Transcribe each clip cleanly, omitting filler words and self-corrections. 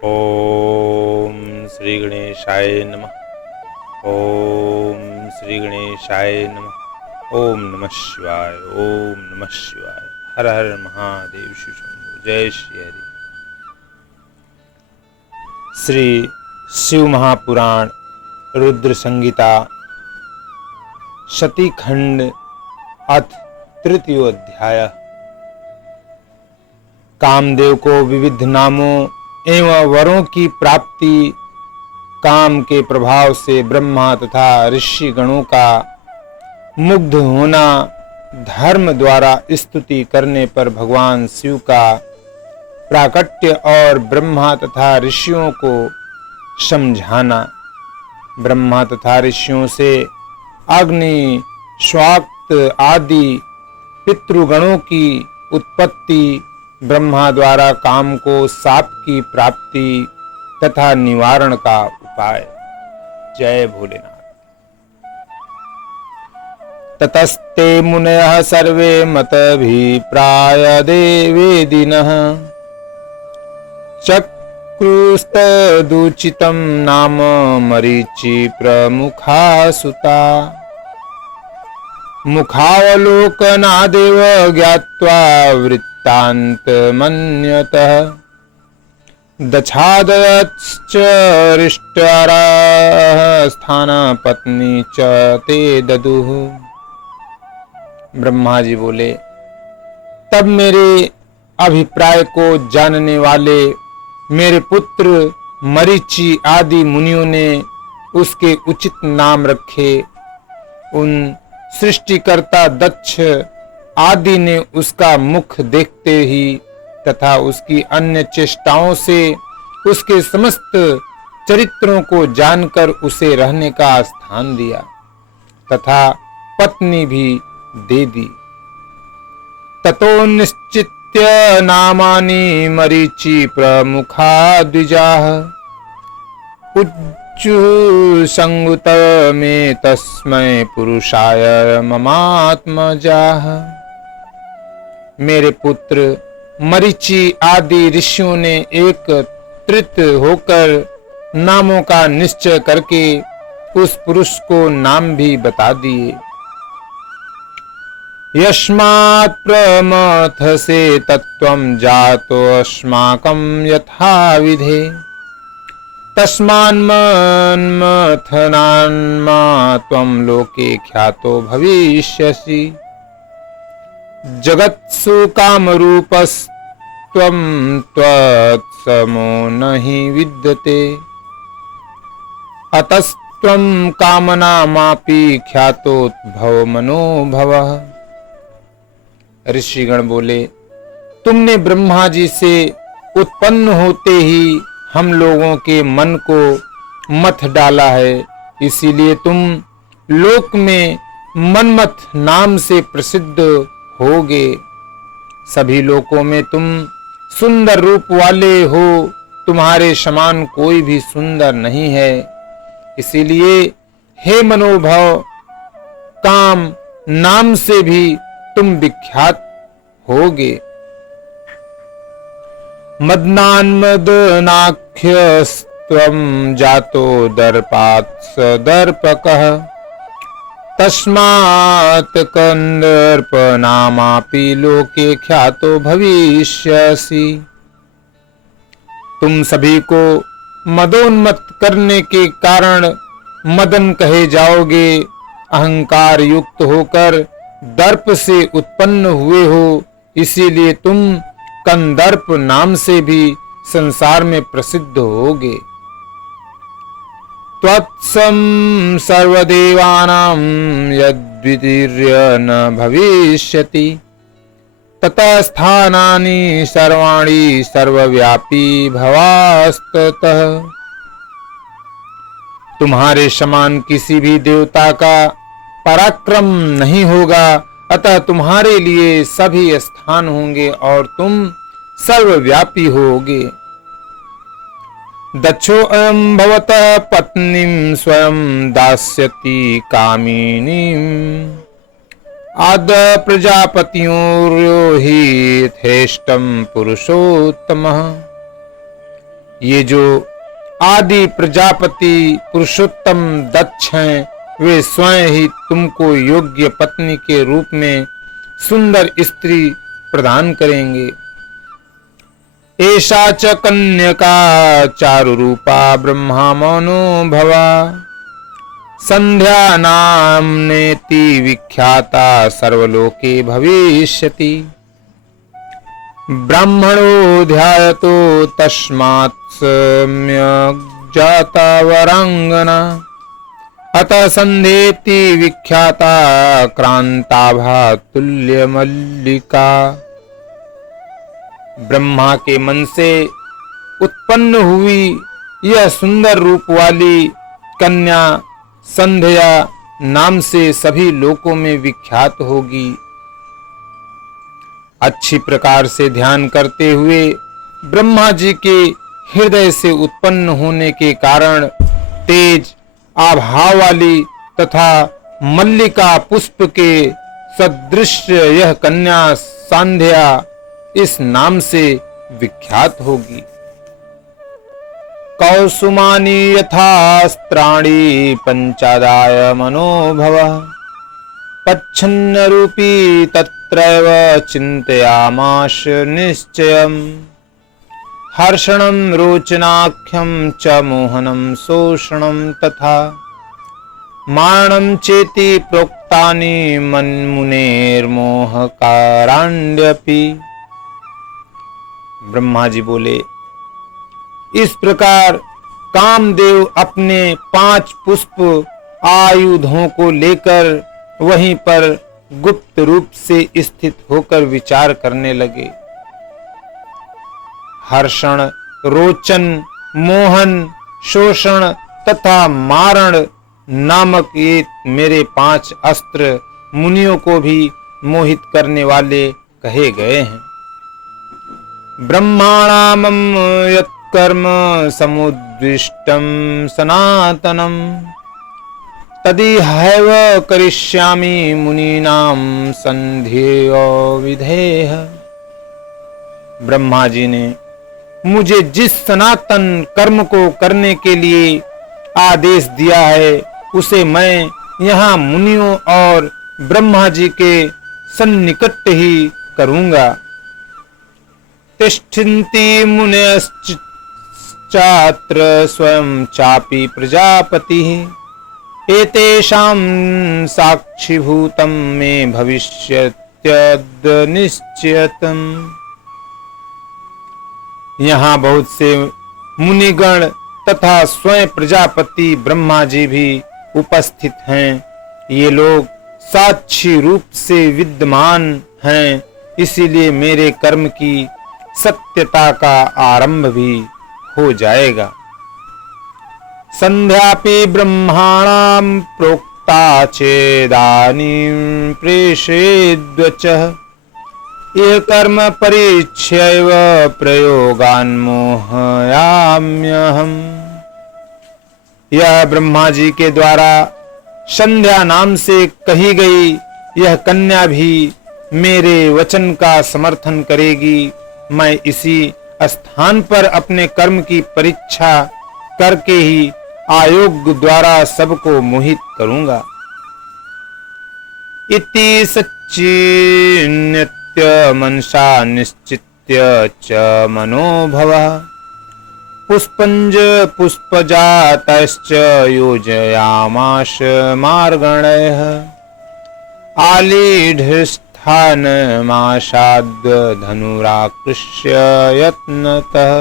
ओम श्री गणेशाय नमः। ओम श्री गणेशाय नमः। ओम नमः शिवाय। ओम नमः शिवाय। हर हर महादेव शिव शंभो। जय श्री हरि। श्री शिव महापुराण रुद्र संहिता शतीखंड अथ तृतीयो अध्याय। कामदेव को विविध नामों एवं वरों की प्राप्ति, काम के प्रभाव से ब्रह्मा तथा ऋषि गणों का मुग्ध होना, धर्म द्वारा स्तुति करने पर भगवान शिव का प्राकट्य और ब्रह्मा तथा ऋषियों को समझाना, ब्रह्मा तथा ऋषियों से अग्नि, स्वाक्त आदि पितृगणों की उत्पत्ति, ब्रह्मा द्वारा काम को साप की प्राप्ति तथा निवारण का उपाय। जय भोलेनाथ। ततस्ते मुनयः सर्वे मतभिप्राय देवेदिनः चक्रुस्तदुचितं नाम मरीचि प्रमुखा सुता। मुखावलोकनादेव ज्ञात्वा वृत्तान्तमन्यतः दक्षादयश्च हृष्टाराः स्थानपत्नी च ते ददुः। ब्रह्मा जी बोले, तब मेरे अभिप्राय को जानने वाले मेरे पुत्र मरीचि आदि मुनियों ने उसके उचित नाम रखे। उन सृष्टिकर्ता दक्ष आदि ने उसका मुख देखते ही तथा उसकी अन्य चेष्टाओं से उसके समस्त चरित्रों को जानकर उसे रहने का स्थान दिया तथा पत्नी भी दे दी। ततो निश्चित्य नामानि मरीचि प्रमुखा द्विजाः संगुत में तस्मै पुरुषाय ममात्मजाः। मेरे पुत्र मरीचि आदि ऋषियों ने एकत्रित होकर नामों का निश्चय करके उस पुरुष को नाम भी बता दिए। यस्मात् प्रमथसे तत्त्वं जातो अस्माकं यथा विधे तस्मान्मन्मथनान्मा त्वं लोके ख्यातो भविष्यसि। जगत्सु कामरूपस्त्वं त्वत्समो नहि विद्यते अतस्त्वं कामनामापि ख्यातोद्भव मनोभवः। ऋषिगण बोले, तुमने ब्रह्मा जी से उत्पन्न होते ही हम लोगों के मन को मथ डाला है, इसीलिए तुम लोक में मनमथ नाम से प्रसिद्ध होगे। सभी लोकों में तुम सुंदर रूप वाले हो, तुम्हारे समान कोई भी सुंदर नहीं है। इसीलिए हे मनोभव, काम नाम से भी तुम विख्यात होगे। मदनान्मदनाख्यस्त्वं जातो दर्पात् दर्पकः तस्मात् कंदर्पनामापि लोके ख्यातो भविष्यसि। तुम सभी को मदोन्मत्त करने के कारण मदन कहे जाओगे। अहंकार युक्त होकर दर्प से उत्पन्न हुए हो, इसीलिए तुम कंदर्प नाम से भी संसार में प्रसिद्ध होगे। त्वत्सं सर्वदेवानां यद्वितीर्य न भविष्यति ततः स्थानानि सर्वाणि सर्वव्यापी भवास्ततः। तुम्हारे समान किसी भी देवता का पराक्रम नहीं होगा, अतः तुम्हारे लिए सभी स्थान होंगे और तुम सर्वव्यापी होगे। दक्षो अयं भवतः पत्नीं स्वयं दास्यति कामिनीं आद प्रजापतियोर्यो हि यथेष्टं पुरुषोत्तमः। ये जो आदि प्रजापति पुरुषोत्तम दक्ष हैं, वे स्वयं ही तुमको योग्य पत्नी के रूप में सुंदर स्त्री प्रदान करेंगे। एषा च कन्यका चारुरूपा ब्रह्मा मनो भवा, संध्या नाम्नेति विख्याता सर्वलोके भविष्यति। ब्राह्मणो ध्यायतो तस्मात् सम्यक् जाता वरांगना, अतः संध्येति विख्याता क्रांताभा तुल्य मल्लिका। ब्रह्मा के मन से उत्पन्न हुई यह सुंदर रूप वाली कन्या संध्या नाम से सभी लोकों में विख्यात होगी। अच्छी प्रकार से ध्यान करते हुए ब्रह्मा जी के हृदय से उत्पन्न होने के कारण तेज आभा वाली तथा मल्लिका पुष्प के सदृश यह कन्या संध्या इस नाम से विख्यात होगी। कौसुमानी यथास्त्राणि पंचादाय मनोभव, पच्छन्न रूपी तत्रैव चिन्तयामास निश्चयम्। हर्षणं रोचनाख्यं च मोहनं शोषणं तथा, मारणं चेति प्रोक्तानि मन्मुनेर्मोह काराण्यपि। ब्रह्मा जी बोले, इस प्रकार कामदेव अपने 5 पुष्प आयुधों को लेकर वहीं पर गुप्त रूप से स्थित होकर विचार करने लगे। हर्षण, रोचन, मोहन, शोषण तथा मारण नामक ये मेरे 5 अस्त्र मुनियों को भी मोहित करने वाले कहे गए हैं। ब्रह्माणामं यत्कर्म समुद्दिष्टं सनातनम्, तदिहैव करिष्यामि मुनीनां संध्येय विधेय। ब्रह्मा जी ने मुझे जिस सनातन कर्म को करने के लिए आदेश दिया है उसे मैं यहाँ मुनियों और ब्रह्मा जी के सन्निकट ही करूँगा। तिष्ठन्ति मुनयश्चात्र स्वयं चापि प्रजापतिः, एतेषां साक्षीभूतं मे भविष्यत्यद् निश्चयतम्। यहाँ बहुत से मुनिगण तथा स्वयं प्रजापति ब्रह्मा जी भी उपस्थित हैं। ये लोग साक्षी रूप से विद्यमान हैं, इसीलिए मेरे कर्म की सत्यता का आरंभ भी हो जाएगा। संध्यापि ब्रह्माणां प्रोक्ता चेदानीं प्रेषयेद्वचः, ये कर्म परीक्ष्यैव प्रयोगान् मोहयाम्यहम्। यह ब्रह्मा जी के द्वारा संध्या नाम से कही गई यह कन्या भी मेरे वचन का समर्थन करेगी। मैं इसी स्थान पर अपने कर्म की परीक्षा करके ही आयोग द्वारा सबको मोहित करूंगा। इति सच्चिन्नित्य मनसा निश्चित्य च मनोभवः, पुष्पंज पुष्पजातश्च योजयामास मार्गणयः, आलीढस्थानमासाद्य धनुराकृष्य यत्नतः,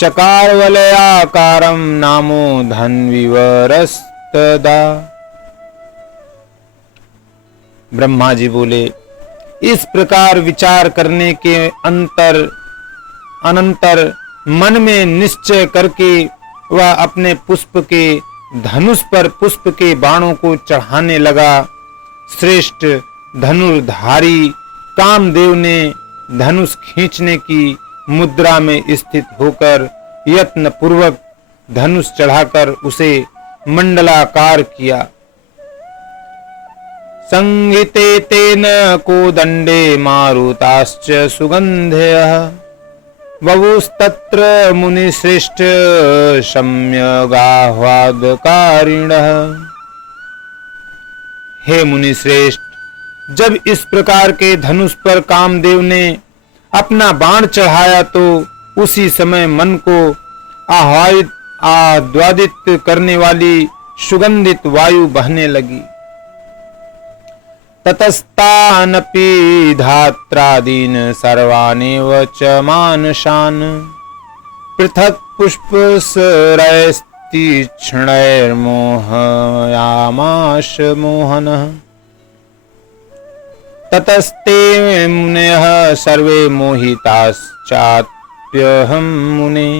चकारवलयाकारं नामो धन्विवरस्तदा। ब्रह्मा जी बोले, इस प्रकार विचार करने के अनंतर मन में निश्चय करके वह अपने पुष्प के धनुष पर पुष्प के बाणों को चढ़ाने लगा। श्रेष्ठ धनुर्धारी कामदेव ने धनुष खींचने की मुद्रा में स्थित होकर यत्न पूर्वक धनुष चढ़ाकर उसे मंडलाकार किया। संहिते तेन कोदंडे मारुताश्च सुगंधयः, बभूस्तत्र मुनिश्रेष्ठ सम्यगाह्वादकारिणः। हे मुनिश्रेष्ठ, जब इस प्रकार के धनुष पर कामदेव ने अपना बाण चढ़ाया तो उसी समय मन को आह्लादित करने वाली सुगंधित वायु बहने लगी। ततस्तानपि धात्रादीन सर्वानेव च मानशान पृथक् पुष्पसरैस्तीक्ष्णैर्मोहयामाश मोहनः। ततस्ते मुनयः सर्वे मोहिताश्चाप्यहं मुने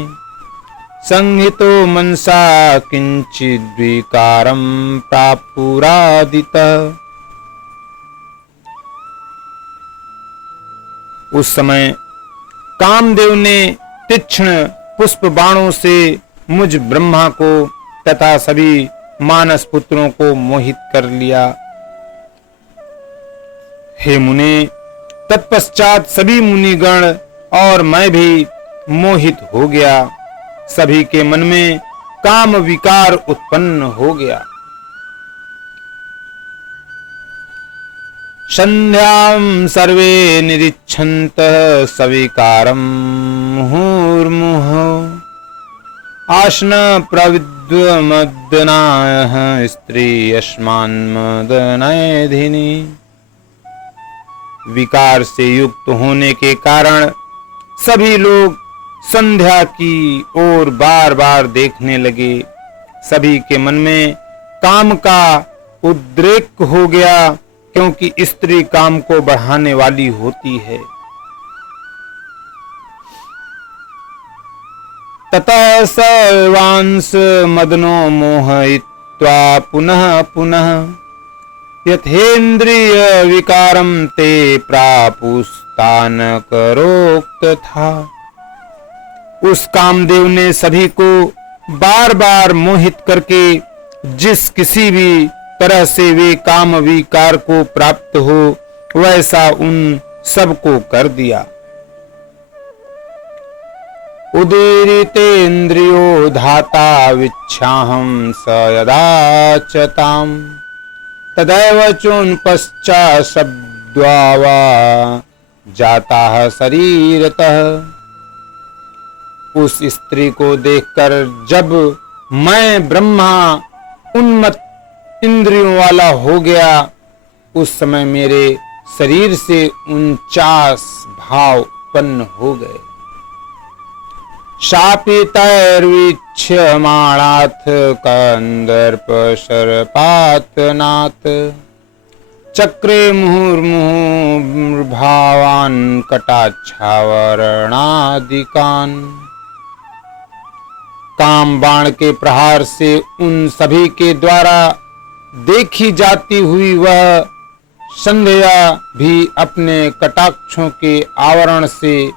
संहितो मनसा किंचिद्विकारं प्रापुरादितः। उस समय कामदेव ने तीक्ष्ण पुष्प बाणों से मुझ ब्रह्मा को तथा सभी मानस पुत्रों को मोहित कर लिया। हे मुने, तत्पश्चात सभी मुनिगण और मैं भी मोहित हो गया। सभी के मन में काम विकार उत्पन्न हो गया। संध्यां सर्वे निरीक्षन्तः सविकारं मुहुर्मुहुः आसन प्रविद्वमद्दनायः स्त्री अस्मान्मदनैधिनी। विकार से युक्त होने के कारण सभी लोग संध्या की ओर बार बार देखने लगे। सभी के मन में काम का उद्रेक हो गया, क्योंकि स्त्री काम को बढ़ाने वाली होती है। ततः सर्वांस मदनो मोहयित्वा पुनः पुनः यथेन्द्रिय विकारम ते प्रापुस्तान करोक्त था। उस कामदेव ने सभी को बार बार मोहित करके जिस किसी भी तरह से वे काम विकार को प्राप्त हो वैसा उन सबको कर दिया। उदीरितेन्द्रियो धाता विच्छाहं स यदा चताम तदैव चोन्पश्चा शब्द्वा वा जाता शरीरतः। उस स्त्री को देखकर जब मैं ब्रह्मा उन्मत्त इंद्रियों वाला हो गया, उस समय मेरे शरीर से 49 भाव उत्पन्न हो गए। शापितैर्वीक्ष्यमाणाथ कंदर्प सर्पातनाथ चक्रे मुहुर्मुहुर्भावान् कटाक्षावरणादिकान्। काम बाण के प्रहार से उन सभी के द्वारा देखी जाती हुई वह संध्या भी अपने कटाक्षों के आवरण से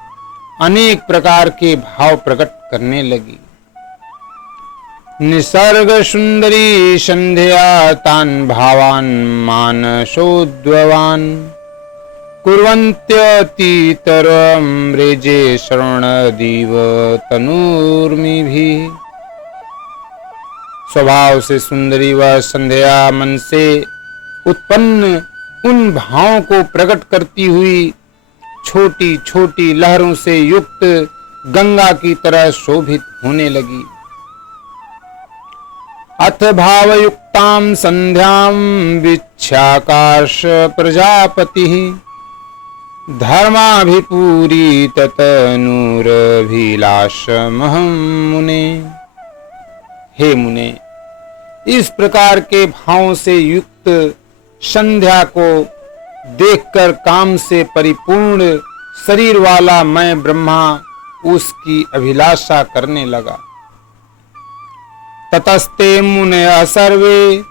अनेक प्रकार के भाव प्रकट करने लगी। निसर्ग सुंदरी संध्या तान भावान मानसोद्भवान कुर्वन्त्यतीतरं रेजे शरणदीव तनूर्मिभिः। स्वभाव से सुंदरी व संध्या मन से उत्पन्न उन भावों को प्रकट करती हुई छोटी छोटी लहरों से युक्त गंगा की तरह शोभित होने लगी। अथ भावयुक्तां संध्यां वीक्ष्याकाश प्रजापतिः धर्माभिपूरी ततनूरभिलाषमहं मुने। हे मुने, इस प्रकार के भावों से युक्त संध्या को देखकर काम से परिपूर्ण शरीर वाला मैं ब्रह्मा उसकी अभिलाषा करने लगा। ततस्ते मुनयः सर्वे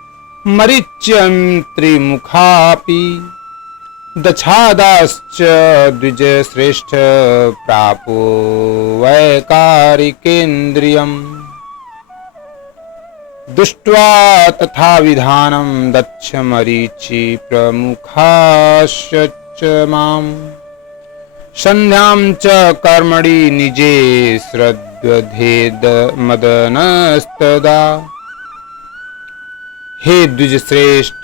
मरीच्यन्त्रिमुखापि दक्षादाश्च द्विज श्रेष्ठ प्रापो वैकारिकेन्द्रियम् दृष्ट्वा तथा विधानं दक्ष मरीचि प्रमुखाश्च माम् संध्यां च कर्मणि निजे श्रद्धेद मदनस्तदा। हे द्विज श्रेष्ठ,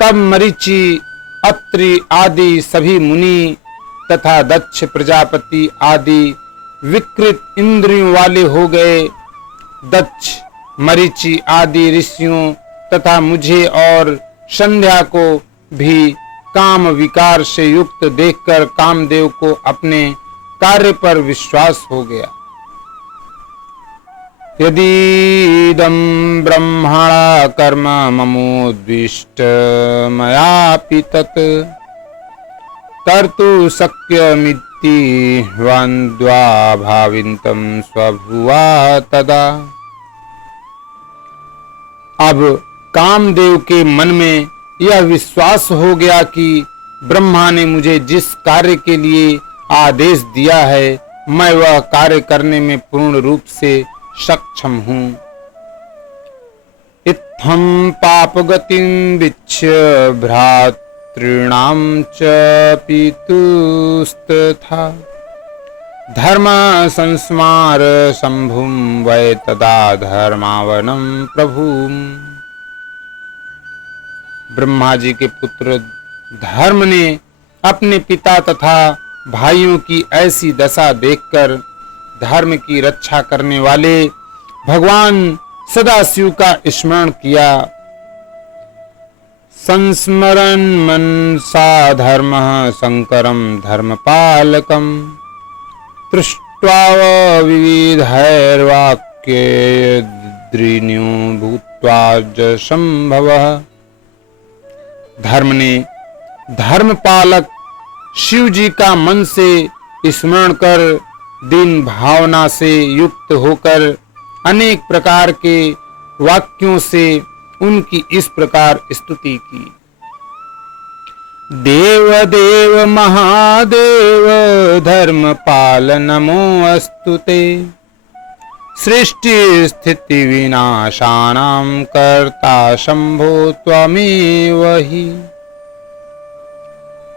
तब मरीचि, अत्रि आदि सभी मुनि तथा दक्ष प्रजापति आदि विकृत इंद्रियों वाले हो गए। दक्ष, मरीचि आदि ऋषियों तथा मुझे और संध्या को भी काम विकार से युक्त देखकर कामदेव को अपने कार्य पर विश्वास हो गया। यदीदं ब्रह्मणा कर्म ममोद्विष्ट मयापि तत् तर्तु शक्यमिति वान्द्वा भाविन्तं स्वभुवा तदा। अब कामदेव के मन में यह विश्वास हो गया कि ब्रह्मा ने मुझे जिस कार्य के लिए आदेश दिया है, मैं वह कार्य करने में पूर्ण रूप से सक्षम हूँ। इत्थं पापगतिं वीक्ष्य भ्रातॄणां च पितुस्तथा धर्म संस्मार शंभुं वै तदा धर्मावनं प्रभुम्। ब्रह्मा जी के पुत्र धर्म ने अपने पिता तथा भाइयों की ऐसी दशा देखकर धर्म की रक्षा करने वाले भगवान सदाशिव का स्मरण किया। संस्मरन् मनसा धर्मः शंकरं धर्मपालकम् दृष्ट्वा विविधैर्वाक्यैर्द्रिन्यो भूत्वा च संभवः। धर्म ने धर्मपालक शिव जी का मन से स्मरण कर दीन भावना से युक्त होकर अनेक प्रकार के वाक्यों से उनकी इस प्रकार स्तुति की। देव देव महादेव धर्मपाल नमो अस्तुते सृष्टि स्थिति विनाशानां कर्ता शंभो त्वमेव हि।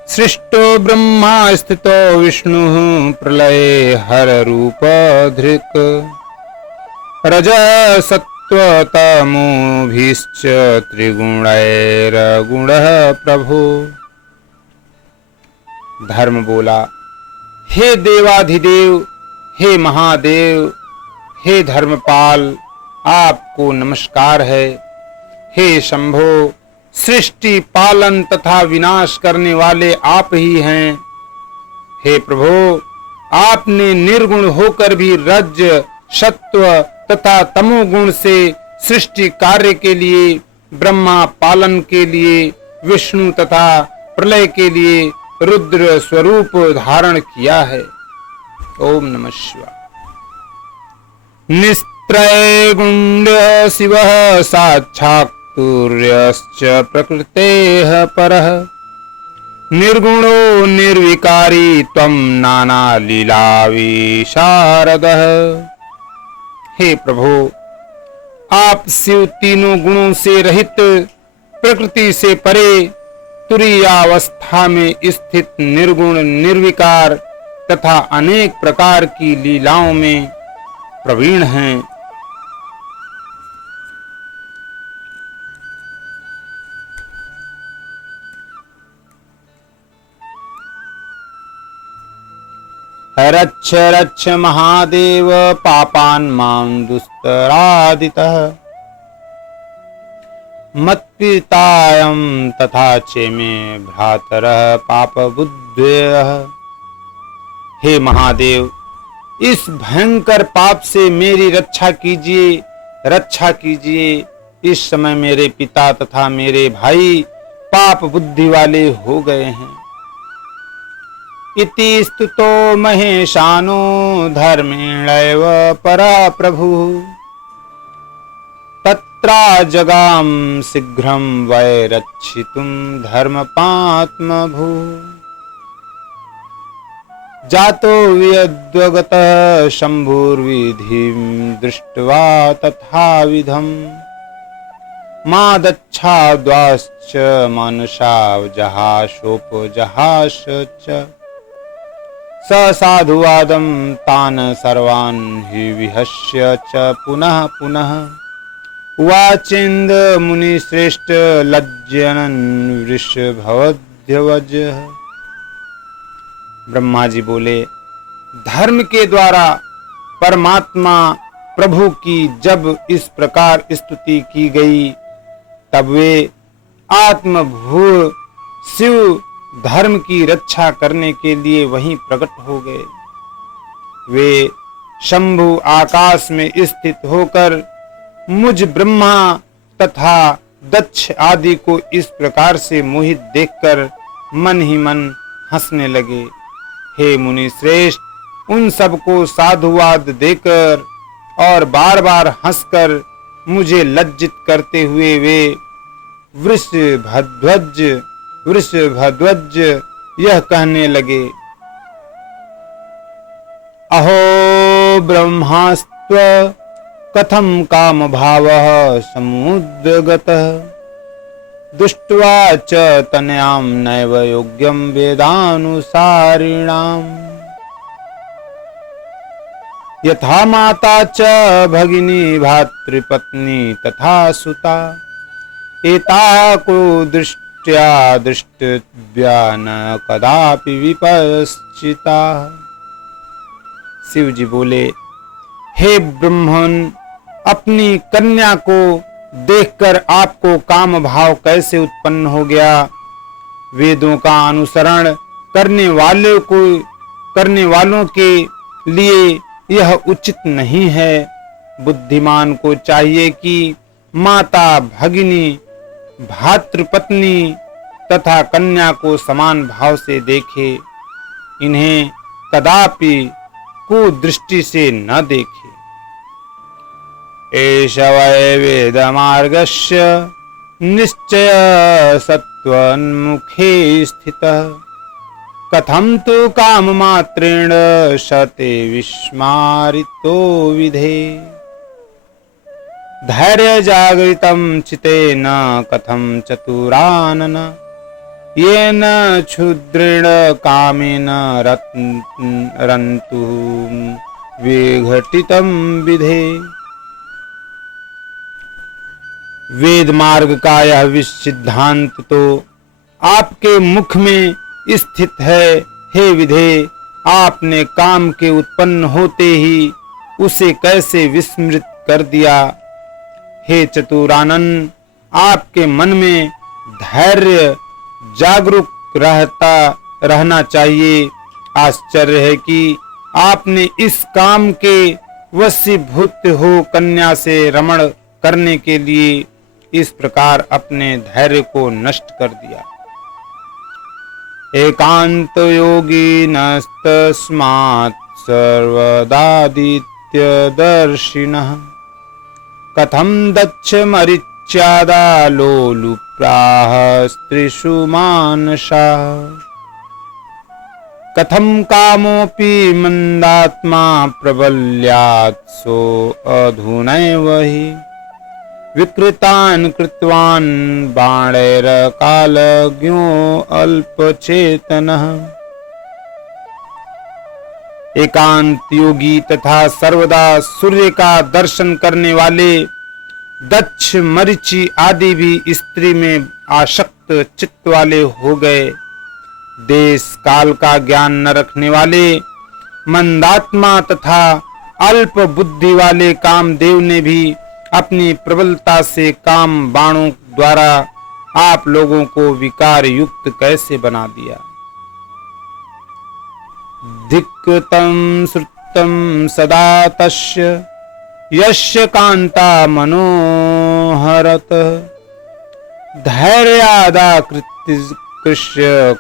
सृष्टो ब्रह्मा स्थितो विष्णुः प्रलये हर रूप धृक् रजसत्त्वतमोभिश्च त्रिगुणैर्गुणः प्रभो। धर्म बोला, हे देवाधिदेव, हे महादेव, हे धर्मपाल, आपको नमस्कार है। हे शंभो, सृष्टि पालन तथा विनाश करने वाले आप ही हैं। हे प्रभो, आपने निर्गुण होकर भी रज सत्व तथा तमोगुण से सृष्टि कार्य के लिए, ब्रह्मा पालन के लिए, विष्णु तथा प्रलय के लिए रुद्र स्वरूप धारण किया है। ओम नमः शिवाय। निस्त्रैगुण्य शिवः साक्षात् सूर्यश्च प्रकृतेः परः निर्गुणो निर्विकारी त्वं नाना लीला विशारदः। हे प्रभु, आप शिव तीनों गुणों से रहित, प्रकृति से परे, तुरीयावस्था में स्थित, निर्गुण निर्विकार तथा अनेक प्रकार की लीलाओं में प्रवीण हैं। रक्ष रक्ष महादेव पापान् मां दुस्तरादितः मत्पितायं तथा चेमे भ्रातरः पापबुद्धयः। हे महादेव, इस भयंकर पाप से मेरी रक्षा कीजिए, रक्षा कीजिए। इस समय मेरे पिता तथा मेरे भाई पाप बुद्धि वाले हो गए हैं। इति स्तुतो महेशानो धर्मेणैव परा प्रभु तत्रा जगाम शीघ्रं वै रक्षितुं धर्मपात्मभू। जातो वियद्वगतः शंभुर्विधिं दृष्ट्वा तथाविधम् मादच्छाद्वाश्च मनसा जहाशोपजहास च। स साधुवादं तान् सर्वान् हि विहस्य च पुनः पुनः उवाचेन्द्र मुनिश्रेष्ठ लज्जनन् वृषभवध्यवज। ब्रह्मा जी बोले, धर्म के द्वारा परमात्मा प्रभु की जब इस प्रकार स्तुति की गई, तब वे आत्मभू शिव धर्म की रक्षा करने के लिए वहीं प्रकट हो गए। वे शंभु आकाश में स्थित होकर मुझ ब्रह्मा तथा दक्ष आदि को इस प्रकार से मोहित देखकर मन ही मन हंसने लगे। हे मुनि श्रेष्ठ, उन सबको साधुवाद देकर और बार बार हंसकर मुझे लज्जित करते हुए वे वृषभध्वज यह कहने लगे, अहो ब्रह्मास्त्व कथम काम भावः समुद्रगतः दुष्ट्वा च तनयां नैव योग्यं वेदानुसारिणाम् यथा माता च भगिनी भातृपत्नी तथा सुता एताको दृष्ट्या दृष्टव्या न कदापि विपश्चिता। शिव जी बोले, हे ब्रह्मन, अपनी कन्या को देखकर आपको काम भाव कैसे उत्पन्न हो गया? वेदों का अनुसरण करने वालों के लिए यह उचित नहीं है। बुद्धिमान को चाहिए कि माता, भगिनी, भातृपत्नी तथा कन्या को समान भाव से देखे, इन्हें कदापि कुदृष्टि से न देखे। एष वै वेदमार्गस्य निश्चय सत्त्वन्मुखे स्थितः कथं तु काममात्रेण शते विस्मारितो विधे धैर्य जागरितं चितेन कथं चतुरानन येन क्षुद्रेण कामेन रन्तु विघटितं विधे। वेद मार्ग का यह सिद्धांत तो आपके मुख में स्थित है। हे विधे, आपने काम के उत्पन्न होते ही उसे कैसे विस्मृत कर दिया? हे चतुरानन, आपके मन में धैर्य जागरूक रहना चाहिए। आश्चर्य है कि आपने इस काम के वशीभूत हो कन्या से रमण करने के लिए इस प्रकार अपने धैर्य को नष्ट कर दिया। एकांत योगी नस्तस्मात् सर्वदादित्यदर्शिनः कथं दक्ष मरीच्यादा लोलुप्राः स्त्रीषु मानसाः कथं कामोऽपि मन्दात्मा प्रबल्यात् सो अधुनैव हि विकृतान् कृतवान् बाणैरकालज्ञो अल्पचेतनः। एकांत योगी तथा सर्वदा सूर्य का दर्शन करने वाले दक्ष, मरीचि आदि भी स्त्री में आसक्त चित्त वाले हो गए। देश काल का ज्ञान न रखने वाले मंदात्मा तथा अल्प बुद्धि वाले कामदेव ने भी अपनी प्रबलता से काम बाणों द्वारा आप लोगों को विकार युक्त कैसे बना दिया। धिक्तं श्रुतं सदा तस्य यस्य कांता मनोहरत धैर्यादाकृत्य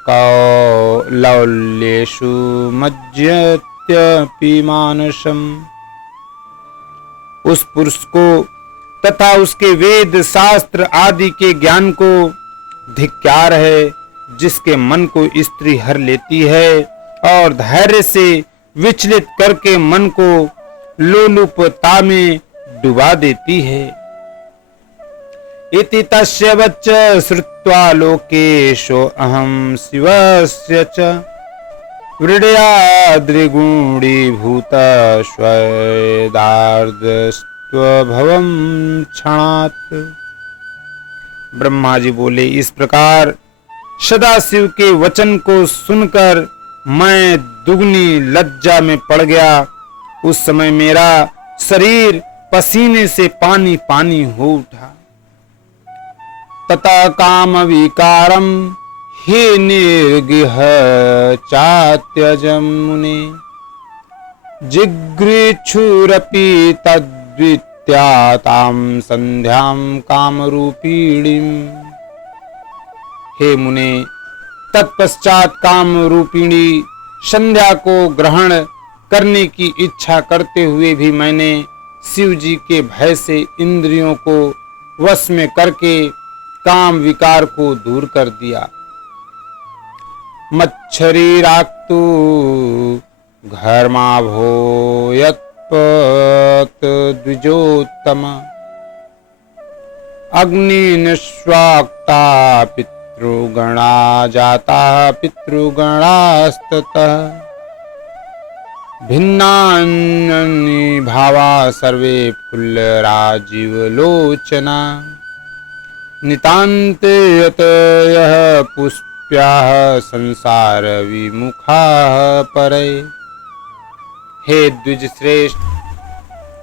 कौलल्येषु मज्जत्यपि मानसम्। उस पुरुष को तथा उसके वेद शास्त्र आदि के ज्ञान को धिक्कार है, जिसके मन को स्त्री हर लेती है और धैर्य से विचलित करके मन को लोलुपता में डुबा देती है। इति तस्य वच्च श्रुत्वा लोकेशो अहं शिवस्य च व्रीड्याद्रिगुणीभूत स्वेदार्धस्त्वभवं क्षणात्। ब्रह्मा जी बोले, इस प्रकार सदाशिव के वचन को सुनकर मैं दुगनी लज्जा में पड़ गया। उस समय मेरा शरीर पसीने से पानी पानी हो उठा। तथा काम विकारम हे निर्गिह चात्यजम मुने जिगृच्छुरपि तद्वित्याताम संध्याम कामरूपिणीम। हे मुने, तत्पश्चात काम रूपिणी संध्या को ग्रहण करने की इच्छा करते हुए भी मैंने शिव जी के भय से इंद्रियों को वश में करके काम विकार को दूर कर दिया। मच्छरीराक्तु घर्माभो यत्पत द्विजोत्तम अग्निनिस्वाक्ता पितृगणा जाता पितृगणास्ततः भिन्नान्यनि भावा सर्वे फुल्लराजीवलोचना नितान्ते यतयः पुष्प्याः संसार विमुखाः परे। हे द्विज श्रेष्ठ,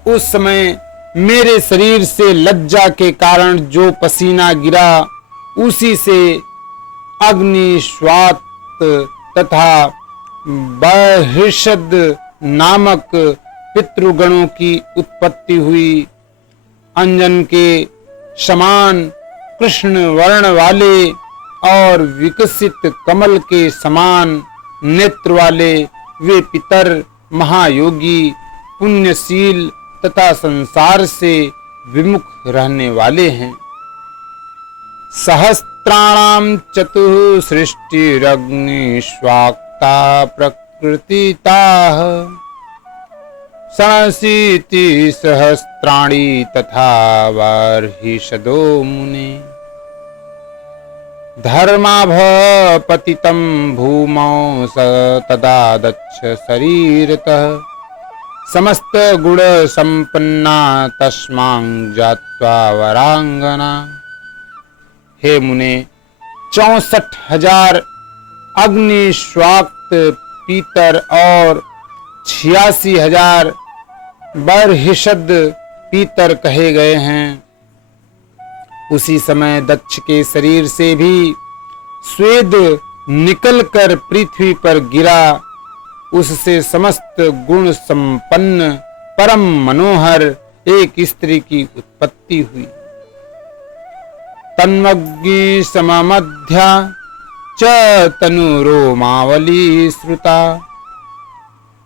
उस समय मेरे शरीर से लज्जा के कारण जो पसीना गिरा उसी से अग्नि श्वात तथा बर्हिषद नामक पितृगणों की उत्पत्ति हुई। अंजन के समान कृष्ण वर्ण वाले और विकसित कमल के समान नेत्र वाले वे पितर महायोगी पुण्यशील तथा संसार से विमुख रहने वाले हैं। सहस्त्राणाम चतुसृष्टिरग्निष्वाक्ता प्रकृतिताः षडशीति सहस्राणि तथा बर्हिषदो मुने। धर्माभपतितं भूमौ स तदा दच्छ शरीरतः समस्त गुण संपन्ना तस्मां जात्वा वरांगना। हे मुने, 64,000 अग्निश्वाक्त पीतर और 86,000 बर्हिषद पीतर कहे गए हैं। उसी समय दक्ष के शरीर से भी स्वेद निकलकर पृथ्वी पर गिरा। उससे समस्त गुण संपन्न परम मनोहर एक स्त्री की उत्पत्ति हुई। तन्वग्नि सममध्या च तनुरोमावली श्रुता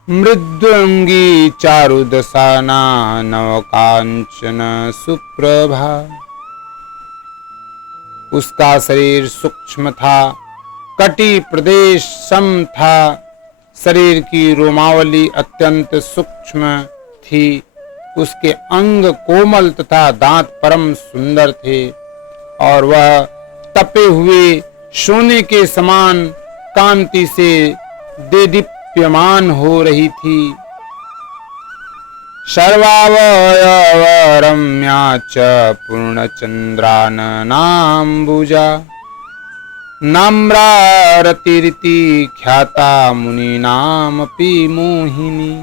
मृद्वंगी चारुदशाना नवकांचन सुप्रभा। उसका शरीर सूक्ष्म था, कटी प्रदेश सम था। शरीर की रोमावली अत्यंत सूक्ष्म थी। उसके अंग कोमल तथा दांत परम सुंदर थे और वह तपे हुए सोने के समान कांति से देदीप्यमान हो रही थी। सर्वावयवरम्या च पूर्णचंद्राननाम्बुजा नाम्रारतिरिति ख्याता मुनीनामपि मोहिनी।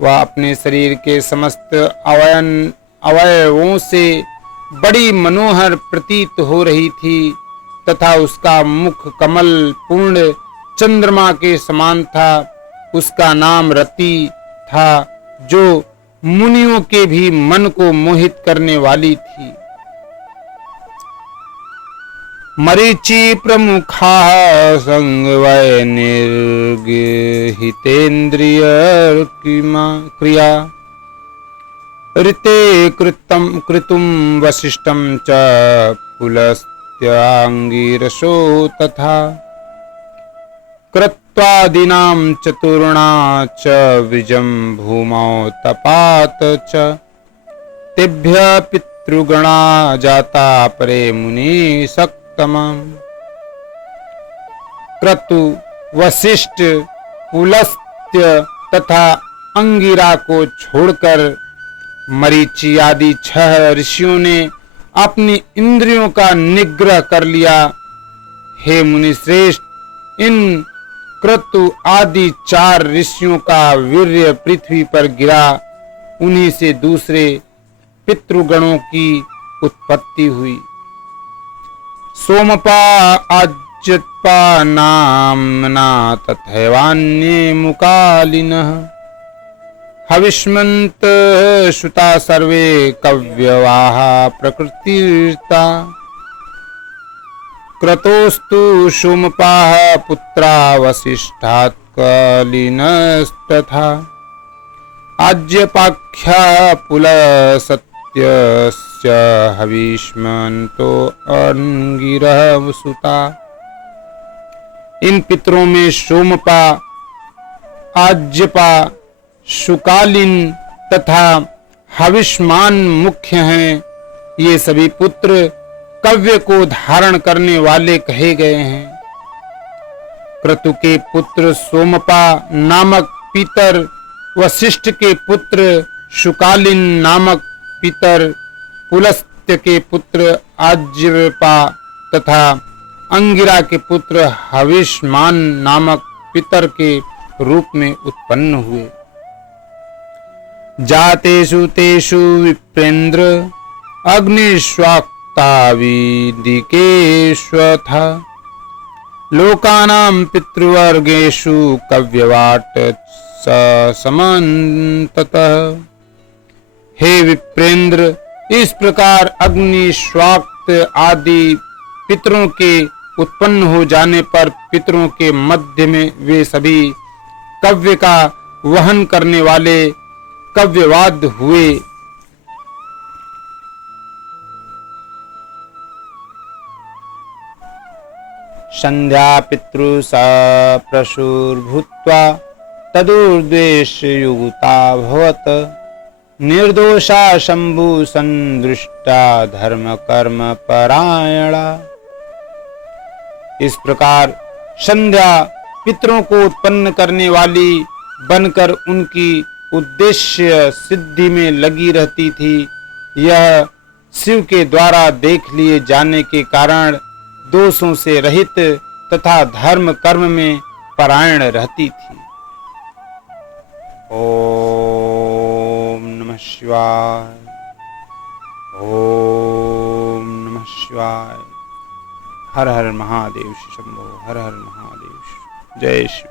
वह अपने शरीर के समस्त अवयवों से बड़ी मनोहर प्रतीत हो रही थी तथा उसका मुख कमल पूर्ण चंद्रमा के समान था। उसका नाम रति था जो मुनियों के भी मन को मोहित करने वाली थी। मरीचि प्रमुखा संगवय निर्गहितेन्द्रिय क्रिया ऋते कृतुम वसिष्ठं च पुलस्त्यांगिरसो तथा कृत्वादीनां चतुर्णा च विजं भूमौ तपात च तेभ्य पितृगणा जाता परे मुनि सक्तमम्। क्रतु वशिष्ठ, पुलस्त्य तथा अंगिरा को छोड़कर मरीचि आदि 6 ऋषियों ने अपनी इंद्रियों का निग्रह कर लिया। हे मुनिश्रेष्ठ, इन क्रतु आदि 4 ऋषियों का वीर्य पृथ्वी पर गिरा, उन्हीं से दूसरे पितृगणों की उत्पत्ति हुई। सोमपा, अज्यत्पा नाम्ना तथैवान्ये मुकालिनः, हविष्मन्त श्रुता सर्वे कव्यवाः प्रकृतिर्ता। क्रतोस्तु सोमपाः पुत्रा वसिष्ठात् कालिनस्तथा, आज्यपाख्या पुलसत्यस्य हविष्मन्तो अंगिरः सुता। इन पितरों में सोमपा, आज्यपा, शुकालिन तथा हविष्मान मुख्य हैं। ये सभी पुत्र कव्य को धारण करने वाले कहे गए हैं। क्रतु के पुत्र सोमपा नामक पितर, वशिष्ठ के पुत्र शुकालिन नामक पितर, पुलस्त्य के पुत्र आज्यपा तथा अंगिरा के पुत्र हविष्मान नामक पितर के रूप में उत्पन्न हुए। जातेषु तेषु विप्रेन्द्र अग्निष्वाक्ताविदिकेष्वथा, लोकानां पितृवर्गेषु कव्यवाट समन्ततः। हे विप्रेन्द्र, इस प्रकार अग्निष्वाक्त आदि पितरों के उत्पन्न हो जाने पर पितरों के मध्य में वे सभी कव्य का वहन करने वाले कव्यवाद हुए। संध्या पितृ सप्रशुर्भूत्वा तदुर्द्वेषयुक्ता भवत, निर्दोषा शंभु संदृष्टा धर्म कर्म परायणा। इस प्रकार संध्या पितरों को उत्पन्न करने वाली बनकर उनकी उद्देश्य सिद्धि में लगी रहती थी। यह शिव के द्वारा देख लिए जाने के कारण दोषों से रहित तथा धर्म कर्म में परायण रहती थी। ओम नमः शिवाय, ओम नमः शिवाय। हर हर महादेव शंभो, हर हर महादेव। जय शिव।